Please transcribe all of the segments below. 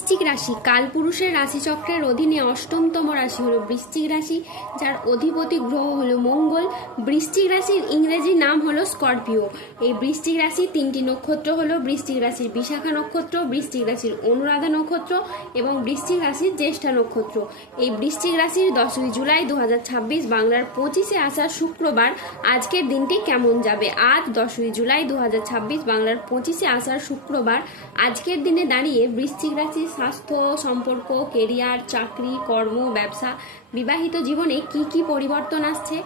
বৃশ্চিক রাশি কালপুরুষের রাশিচক্রের অধীনে অষ্টমতম রাশি হলো বৃশ্চিক রাশি, যার অধিপতি গ্রহ হলো মঙ্গল। বৃশ্চিক রাশির ইংরেজি নাম হলো স্করপিও। এই বৃশ্চিক রাশির তিনটি নক্ষত্র হলো বৃশ্চিক রাশির বিশাখা নক্ষত্র, বৃশ্চিক রাশির অনুরাধা নক্ষত্র এবং বৃশ্চিক রাশির জ্যেষ্ঠা নক্ষত্র। এই বৃশ্চিক রাশির 10ই জুলাই 2026 বাংলার 25-এ আষাঢ় শুক্রবার আজকের দিনটি কেমন যাবে। আজ 10ই জুলাই 2026 বাংলার 25-এ আষাঢ় শুক্রবার আজকের দিনে দাঁড়িয়ে বৃশ্চিক রাশির স্বাস্থ্য, সম্পর্ক, কেরিয়ার, চাকরি, কর্ম, ব্যবসা, বিবাহিত জীবনে কি কি পরিবর্তন আসছে,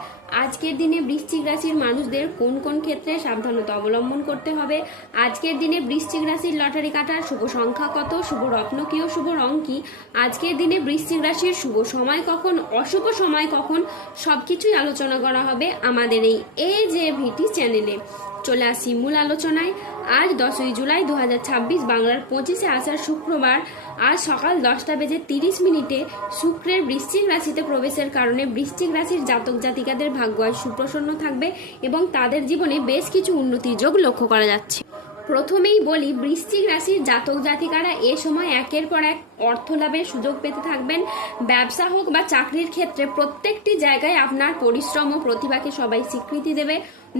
আজকের দিনে বৃশ্চিক রাশির মানুষদের কোন কোন ক্ষেত্রে সাবধানতা অবলম্বন করতে হবে, আজকের দিনে বৃশ্চিক রাশির লটারি কাটার শুভ সংখ্যা কত, শুভ রত্ন কি ও শুভ রং কি, আজকের দিনে বৃশ্চিক রাশির শুভ সময় কখন, অশুভ সময় কখন, সবকিছুই আলোচনা করা হবে আমাদের এই AJVT চ্যানেলে। চলে আসি মূল আলোচনায়। আজ 10ই জুলাই 2026 বাংলার 25-এ আষাঢ় শুক্রবার আজ সকাল 10:30 শুক্রের বৃশ্চিক রাশিতে প্রবেশের কারণে বৃশ্চিক রাশির জাতক জাতিকাদের ভাগ্য আজ সুপ্রসন্ন থাকবে এবং তাদের জীবনে বেশ কিছু উন্নতির যোগ লক্ষ্য করা যাচ্ছে। প্রথমেই বলি, বৃশ্চিক রাশির জাতক জাতিকারা এ সময় একের পর এক অর্থ লাভের সুযোগ পেতে থাকবেন। ব্যবসা হোক বা চাকরির ক্ষেত্রে প্রত্যেকটি জায়গায় আপনার পরিশ্রম ও প্রতিভাকে সবাই স্বীকৃতি দেবে।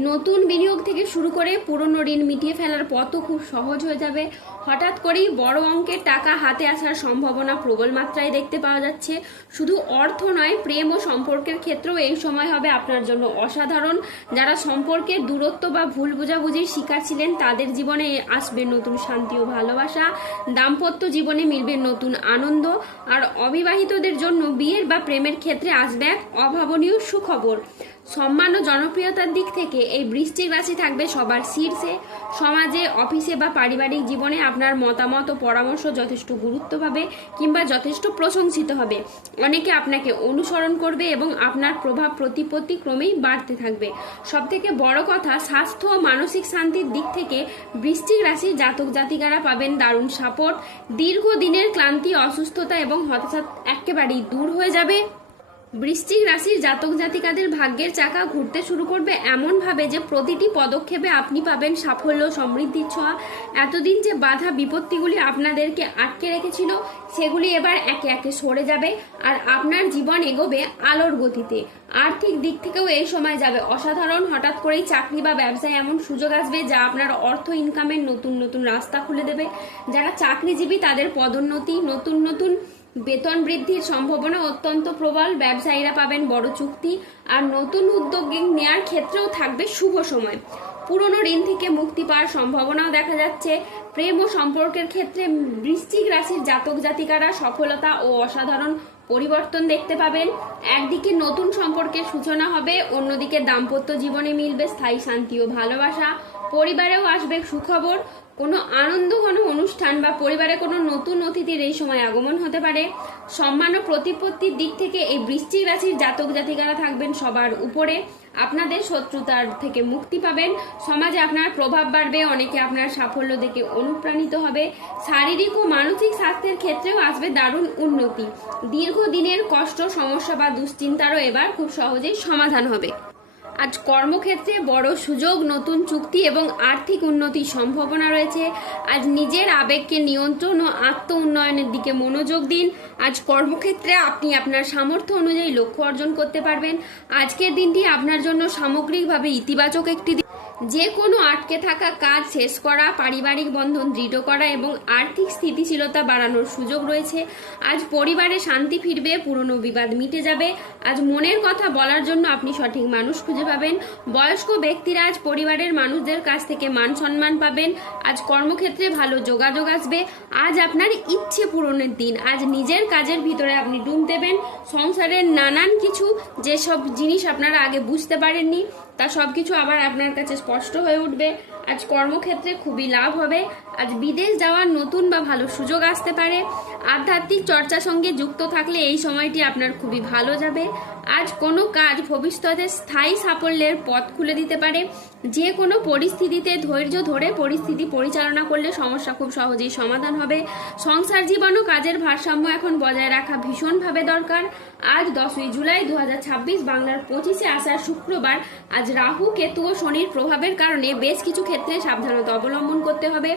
নতুন বিনিয়োগ থেকে শুরু করে পুরনো ঋণ মিটিয়ে ফেলার পথও খুব সহজ হয়ে যাবে। হঠাৎ করেই বড় অঙ্কের টাকা হাতে আসার সম্ভাবনা প্রবল মাত্রায় দেখতে পাওয়া যাচ্ছে। শুধু অর্থ নয়, প্রেম ও সম্পর্কের ক্ষেত্রেও এই সময় হবে আপনার জন্য অসাধারণ। যারা সম্পর্কের দূরত্ব বা ভুল বোঝাবুঝির শিকার ছিলেন তাদের জীবনে আসবে নতুন শান্তি ও ভালোবাসা। দাম্পত্য জীবনে মিলবে নতুন আনন্দ। আর অবিবাহিতদের জন্য বিয়ের বা প্রেমের ক্ষেত্রে আসবে এক অভাবনীয় সুখবর। সম্মান ও জনপ্রিয়তার দিক থেকে এই বৃশ্চিক রাশি থাকবে সবার শীর্ষে। সমাজে, অফিসে বা পারিবারিক জীবনে আপনার মতামত ও পরামর্শ যথেষ্ট গুরুত্ব পাবে কিংবা যথেষ্ট প্রশংসিত হবে। অনেকে আপনাকে অনুসরণ করবে এবং আপনার প্রভাব প্রতিপত্তি ক্রমেই বাড়তে থাকবে। সবথেকে বড় কথা, স্বাস্থ্য ও মানসিক শান্তির দিক থেকে বৃশ্চিক রাশির জাতক জাতিকারা পাবেন দারুণ সাপোর্ট। দীর্ঘদিনের ক্লান্তি, অসুস্থতা এবং হতাশা একেবারেই দূর হয়ে যাবে। বৃশ্চিক রাশির জাতক জাতিকাদের ভাগ্যের চাকা ঘুরতে শুরু করবে এমনভাবে যে প্রতিটি পদক্ষেপে আপনি পাবেন সাফল্য, সমৃদ্ধির ছোঁয়া। এতদিন যে বাধা বিপত্তিগুলি আপনাদেরকে আটকে রেখেছিল সেগুলি এবার একে একে সরে যাবে আর আপনার জীবন এগোবে আলোর গতিতে। আর্থিক দিক থেকেও এই সময় যাবে অসাধারণ। হঠাৎ করেই চাকরি বা ব্যবসায় এমন সুযোগ আসবে যা আপনার অর্থ ইনকামের নতুন নতুন রাস্তা খুলে দেবে। যারা চাকরিজীবী তাদের পদোন্নতি, নতুন নতুন বেতন বৃদ্ধির সম্ভাবনা অত্যন্ত প্রবল। ব্যবসায়ীরা পাবেন বড় চুক্তি আর নতুন উদ্যোগ নেওয়ার ক্ষেত্রেও থাকবে শুভ সময়। পুরনো ঋণ থেকে মুক্তি পাওয়ার সম্ভাবনাও দেখা যাচ্ছে। প্রেম ও সম্পর্কের ক্ষেত্রে বৃশ্চিক রাশির জাতক জাতিকারা সফলতা ও অসাধারণ পরিবর্তন দেখতে পাবেন। একদিকে নতুন সম্পর্কের সূচনা হবে, অন্যদিকে দাম্পত্য জীবনে মিলবে স্থায়ী শান্তি ও ভালোবাসা। পরিবারেও আসবে সুখবর। কোনো আনন্দঘন অনুষ্ঠান বা পরিবারে কোনো নতুন অতিথির এই সময় আগমন হতে পারে। সম্মান ও প্রতিপত্তির দিক থেকে এই বৃশ্চিক রাশির জাতক জাতিকারা থাকবেন সবার উপরে। আপনাদের শত্রুতার থেকে মুক্তি পাবেন। সমাজে আপনার প্রভাব বাড়বে, অনেকে আপনার সাফল্য দেখে অনুপ্রাণিত হবে। শারীরিক ও মানসিক স্বাস্থ্যের ক্ষেত্রেও আসবে দারুণ উন্নতি। দীর্ঘদিনের কষ্ট, সমস্যা বা দুশ্চিন্তারও এবার খুব সহজেই সমাধান হবে। আজ কর্মক্ষেত্রে বড় সুযোগ, নতুন চুক্তি এবং আর্থিক উন্নতির সম্ভাবনা রয়েছে। আজ নিজের আবেগকে নিয়ন্ত্রণ ও আত্ম উন্নয়নের দিকে মনোযোগ দিন। আজ কর্মক্ষেত্রে আপনি আপনার সামর্থ্য অনুযায়ী লক্ষ্য অর্জন করতে পারবেন। আজকের দিনটি আপনার জন্য সামগ্রিকভাবে ইতিবাচক একটি দিন। যে কোনো আটকে থাকা কাজ শেষ করা, পারিবারিক বন্ধন দৃঢ় করা এবং আর্থিক স্থিতিশীলতা বাড়ানোর সুযোগ রয়েছে। আজ পরিবারে শান্তি ফিরবে, পুরনো বিবাদ মিটে যাবে। আজ মনের কথা বলার জন্য আপনি সঠিক মানুষ খুঁজে পাবেন। বয়স্ক ব্যক্তিরা আজ পরিবারের মানুষদের কাছ থেকে মান সম্মান পাবেন। আজ কর্মক্ষেত্রে ভালো যোগাযোগ আসবে। আজ আপনার ইচ্ছে পূরণের দিন। আজ নিজের কাজের ভিতরে আপনি ডুব দেবেন। সংসারের নানান কিছু যেসব জিনিস আপনারা আগে বুঝতে পারেননি তা সবকিছু আবার আপনার কাছে স্পষ্ট হয়ে উঠবে। আজ কর্মক্ষেত্রে খুবই লাভ হবে। আজ বিদেশ যাওয়ার নতুন বা ভালো সুযোগ আসতে পারে। আধ্যাত্মিক চর্চার সঙ্গে যুক্ত থাকলে এই সময়টি আপনার খুবই ভালো যাবে। আজ কোনো কাজ ভবিষ্যতে স্থায়ী সাফল্যের পথ খুলে দিতে পারে। যে কোনো পরিস্থিতিতে ধৈর্য ধরে পরিস্থিতি পরিচালনা করলে সমস্যা খুব সহজেই সমাধান হবে। সংসার জীবন ও কাজের ভারসাম্য এখন বজায় রাখা ভীষণভাবে দরকার। আজ 10ই জুলাই 2026 বাংলার 25-এ আষাঢ় শুক্রবার আজ রাহু, কেতু ও শনির প্রভাবের কারণে বেশ কিছু ক্ষেত্রে সাবধানতা অবলম্বন করতে হবে।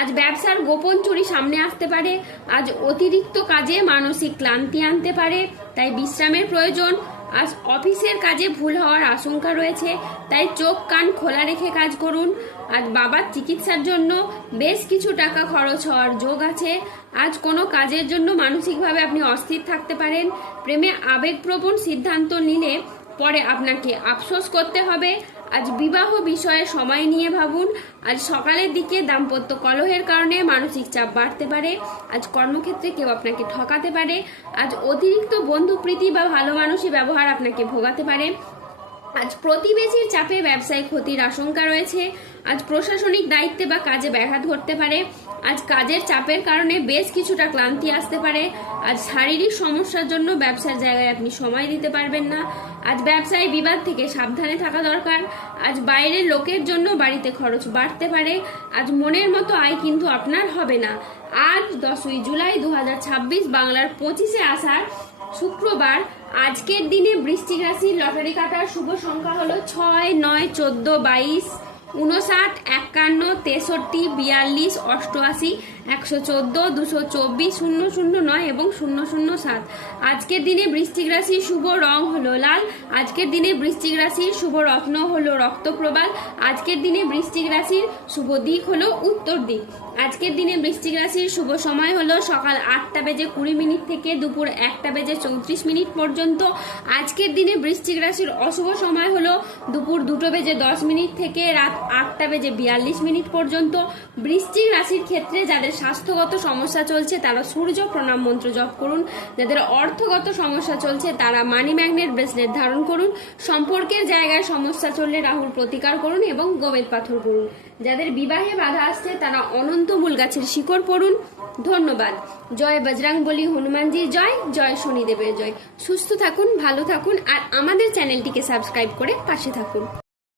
আজ ব্যবসার গোপন চুরি সামনে আসতে পারে। আজ অতিরিক্ত কাজে মানসিক ক্লান্তি আনতে পারে, তাই বিশ্রামের প্রয়োজন। আজ অফিসের কাজে ভুল হওয়ার আশঙ্কা রয়েছে, তাই চোখ কান খোলা রেখে কাজ করুন। আজ বাবার চিকিৎসার জন্য বেশ কিছু টাকা খরচ হওয়ার যোগ আছে। আজ কোনো কাজের জন্য মানসিকভাবে আপনি অস্থির থাকতে পারেন। প্রেমে আবেগপ্রবণ সিদ্ধান্ত নিলে পরে আপনাকে আফসোস করতে হবে। আজ বিবাহ বিষয়ে সময় নিয়ে ভাবুন। আজ সকালের দিকে দাম্পত্য কলহের কারণে মানসিক চাপ বাড়তে পারে। আজ কর্মক্ষেত্রে কেউ আপনাকে ঠকাতে পারে। আজ অতিরিক্ত বন্ধুপ্রীতি বা ভালো মানুষই ব্যবহার আপনাকে ভোগাতে পারে। আজ প্রতিবেশীর চাপে ব্যবসায়িক ক্ষতির আশঙ্কা রয়েছে। আজ প্রশাসনিক দায়িত্বে বা কাজে ব্যাঘাত ঘটতে পারে। আজ কাজের চাপের কারণে বেশ কিছুটা ক্লান্তি আসতে পারে। আজ শারীরিক সমস্যার জন্য ব্যবসার জায়গায় আপনি সময় দিতে পারবেন না। আজ ব্যবসায়ী বিবাদ থেকে সাবধানে থাকা দরকার। আজ বাইরের লোকের জন্য বাড়িতে খরচ বাড়তে পারে। আজ মনের মতো আয় কিন্তু আপনার হবে না। আজ 10ই জুলাই 2026 বাংলার 25শে আষাঢ় শুক্রবার। আজকের দিনে বৃশ্চিক রাশির লটারি কাটার শুভ সংখ্যা হলো 6, 9, 14, 22, 59, 51, 63, 42, 88, 114, 224, 009 এবং 007। আজকের দিনে বৃশ্চিক রাশির শুভ রং হলো লাল। আজকের দিনে বৃশ্চিক রাশির শুভ রত্ন হলো রক্তপ্রবাল। আজকের দিনে বৃশ্চিক রাশির শুভ দিক হলো উত্তর দিক। আজকের দিনে বৃশ্চিক রাশির শুভ সময় হলো সকাল 8:20 থেকে দুপুর 1:34 পর্যন্ত। আজকের দিনে বৃশ্চিক রাশির অশুভ সময় হলো দুপুর 2:10 থেকে রাত 8:42 পর্যন্ত। বৃশ্চিক রাশির ক্ষেত্রে যাদের স্বাস্থ্যগত সমস্যা চলছে তারা সূর্য প্রণাম মন্ত্র জপ করুন। যাদের অর্থগত সমস্যা চলছে তারা মানি ম্যাগনেট ব্রেসলেট ধারণ করুন। সম্পর্কের জায়গায় সমস্যা চললে রাহুর প্রতিকার করুন এবং গোমেদ পাথর করুন। যাদের বিবাহে বাধা আসছে তারা অনন্ত মূল গাছের শিকড় পড়ুন। ধন্যবাদ। জয় বজরংবলী হনুমানজি জয়, জয় শনিদেবের জয়। সুস্থ থাকুন, ভালো থাকুন আর আমাদের চ্যানেলটিকে সাবস্ক্রাইব করে পাশে থাকুন।